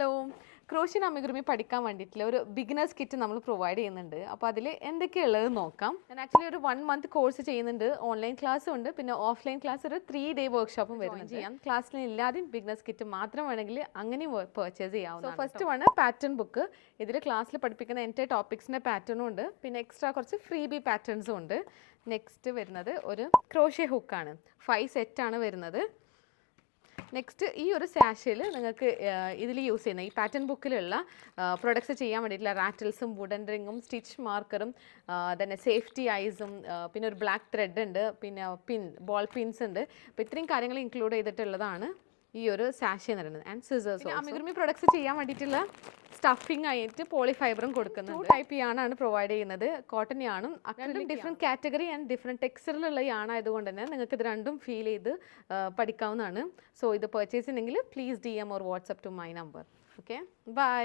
Hello, ക്രോഷ്യൻ അമിഗുറുമി പഠിക്കാൻ വേണ്ടിയിട്ടുള്ള ഒരു ബിഗിനേഴ്സ് കിറ്റ് നമ്മൾ പ്രൊവൈഡ് ചെയ്യുന്നുണ്ട്. അപ്പോൾ അതിൽ എന്തൊക്കെയുള്ളത് നോക്കാം. ഞാൻ ആക്ച്വലി ഒരു 1 മന്ത് കോഴ്സ് ചെയ്യുന്നുണ്ട്. ഓൺലൈൻ ക്ലാസ്സും ഉണ്ട്, പിന്നെ ഓഫ്ലൈൻ ക്ലാസ് ഒരു 3 ഡേ വർക്ക്ഷോപ്പും വരുന്നത് ചെയ്യാം. ക്ലാസ്സിൽ ഇല്ലാതെയും ബിഗിനേഴ്സ് കിറ്റ് മാത്രം വേണമെങ്കിൽ അങ്ങനെയും പർച്ചേസ് ചെയ്യാവുന്നതാണ്. So first one pattern book. ഇതിൽ ക്ലാസ്സിൽ പഠിപ്പിക്കുന്ന എൻ്റെ ടോപ്പിക്സിൻ്റെ പാറ്റേണും ഉണ്ട്, പിന്നെ എക്സ്ട്രാ കുറച്ച് ഫ്രീ ബി പാറ്റേൺസും ഉണ്ട്. നെക്സ്റ്റ് വരുന്നത് ഒരു ക്രോഷ്യ ഹുക്കാണ്. 5 സെറ്റാണ് വരുന്നത്. നെക്സ്റ്റ് ഈ ഒരു സാഷയിൽ നിങ്ങൾക്ക് ഇതിൽ യൂസ് ചെയ്യുന്ന ഈ പാറ്റേൺ ബുക്കിലുള്ള പ്രൊഡക്ട്സ് ചെയ്യാൻ വേണ്ടിയിട്ടുള്ള റാറ്റിൽസും വുഡൻ റിങ്ങും സ്റ്റിച്ച് മാർക്കറും തന്നെ സേഫ്റ്റി ഐസും പിന്നെ ഒരു ബ്ലാക്ക് ത്രെഡ് ഉണ്ട്, പിന്നെ ബോൾ പിൻസ് ഉണ്ട്. അപ്പോൾ ഇത്രയും കാര്യങ്ങൾ ഇൻക്ലൂഡ് ചെയ്തിട്ടുള്ളതാണ് ഈ ഒരു സാഷ എന്ന് പറയുന്നത്. ആൻഡ് സിസേഴ്സ് അമിഗുറുമി പ്രൊഡക്ട്സ് ചെയ്യാൻ വേണ്ടിയിട്ടുള്ള സ്റ്റഫിംഗ് ആയിട്ട് പോളിഫൈബറും കൊടുക്കുന്നുണ്ട്. 2 ടൈപ്പ് യാണാണ് പ്രൊവൈഡ് ചെയ്യുന്നത്. കോട്ടൺ യാണും രണ്ടും ഡിഫറെൻറ്റ് കാറ്റഗറി ആൻഡ് ഡിഫറെൻറ്റ് ടെക്സ്ചറിലുള്ള യാണായതുകൊണ്ട് തന്നെ നിങ്ങൾക്ക് ഇത് രണ്ടും ഫീൽ ചെയ്ത് പഠിക്കാവുന്നതാണ്. സോ ഇത് പർച്ചേസ് ചെയ്യണമെങ്കിൽ please DM or WhatsApp to my number. Okay, by.